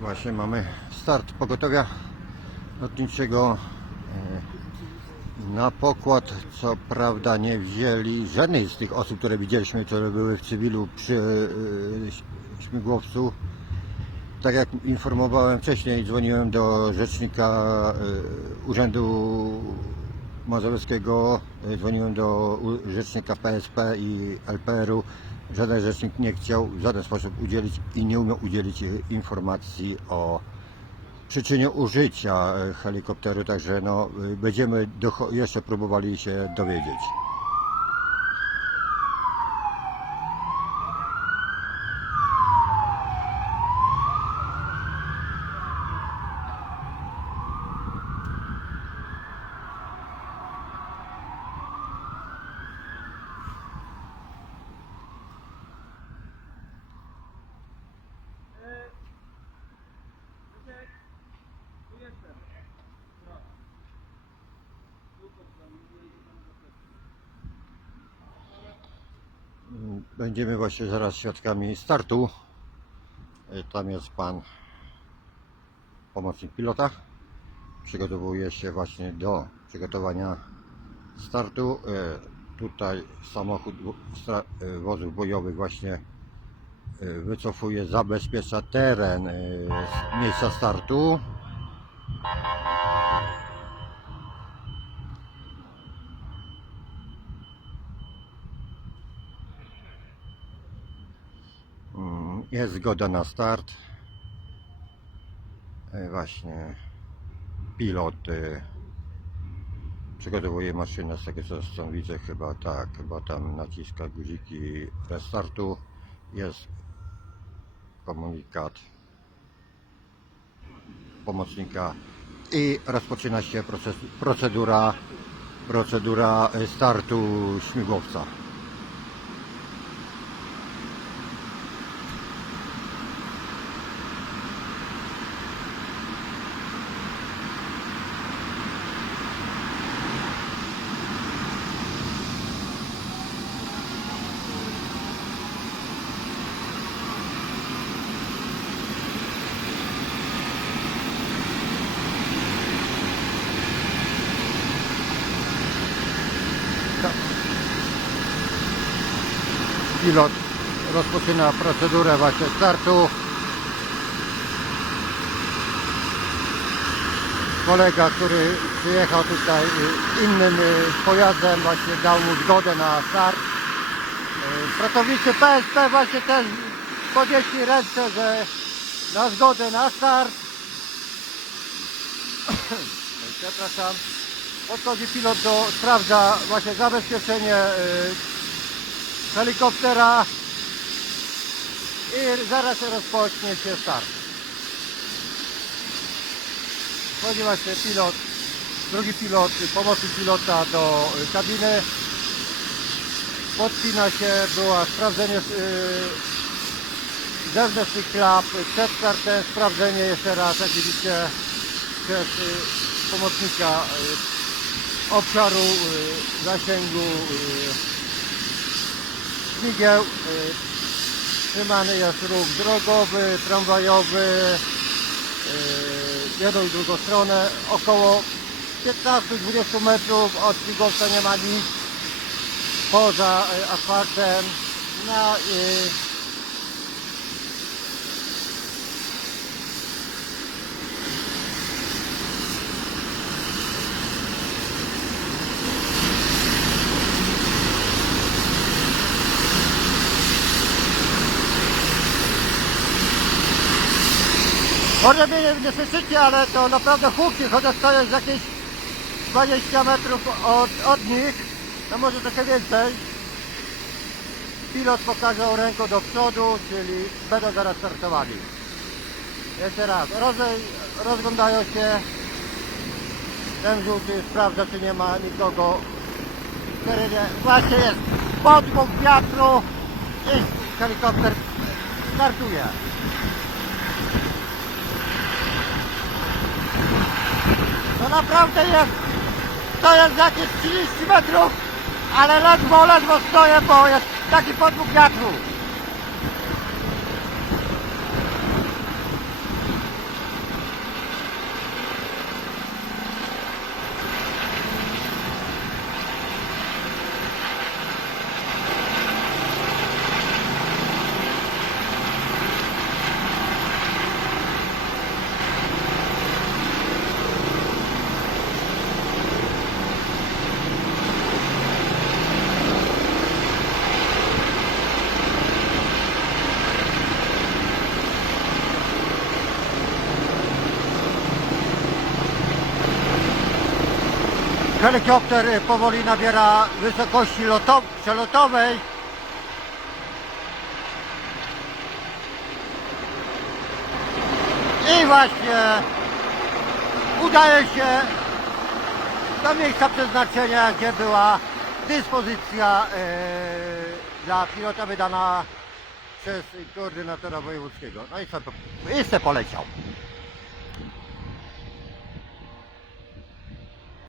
Właśnie mamy start pogotowia lotniczego. E, Na pokład co prawda nie wzięli żadnej z tych osób, które widzieliśmy, które były w cywilu przy e, śmigłowcu. Tak jak informowałem wcześniej, dzwoniłem do rzecznika e, Urzędu Mazowskiego, e, dzwoniłem do rzecznika PSP i LPR-u. Żaden rzecznik nie chciał w żaden sposób udzielić i nie umiał udzielić informacji o przyczynie użycia helikopteru, także no, będziemy jeszcze próbowali się dowiedzieć. Będziemy właśnie zaraz świadkami startu. E, Tam jest pan pomocnik pilota. Przygotowuje się właśnie do przygotowania startu. E, Tutaj samochód e, wozów bojowych właśnie wycofuje, zabezpiecza teren z miejsca startu. Jest zgoda na start. E, Właśnie pilot przygotowuje maszynę, z tego co widzę chyba tak, chyba tam naciska guziki restartu. Jest komunikat pomocnika i rozpoczyna się proces, procedura, procedura e, startu śmigłowca. Pilot rozpoczyna procedurę właśnie startu. Kolega, który przyjechał tutaj innym y, pojazdem, właśnie dał mu zgodę na start. Y, Pracownicy PSP właśnie też podnieśli ręce, że na zgodę na start. Przepraszam. Podchodzi pilot do, sprawdza właśnie zabezpieczenie y, helikoptera i zaraz rozpocznie się start. Właśnie pilot, drugi pilot, pomocnik pilota do y, kabiny. Podpina się, była sprawdzenie y, zewnętrznych klap, przed startem sprawdzenie jeszcze raz, jak widzicie, przez y, pomocnika y, obszaru y, zasięgu y, śmigieł. y, Trzymany jest ruch drogowy, tramwajowy, y, jedną i drugą stronę. Około 15-20 metrów od śmigłowca nie ma nic poza y, asfaltem. No, Może mnie nie, słyszycie, ale to naprawdę huki, chociaż to jest jakieś 20 metrów od, od nich, no może trochę więcej. Pilot pokazał ręką do przodu, czyli będą zaraz startowali. Jeszcze raz, Roze, rozglądają się. Ten żółty sprawdza, czy nie ma nikogo w terenie. Właśnie jest podmuch wiatru i helikopter startuje. Naprawdę jest, to jest jakieś 30 metrów, ale ledwo, ledwo stoję, bo jest taki podmuch wiatru. Helikopter e, powoli nabiera wysokości loto- przelotowej. I właśnie udaje się do miejsca przeznaczenia, gdzie była dyspozycja e, dla pilota wydana przez koordynatora wojewódzkiego. No i co, i se poleciał.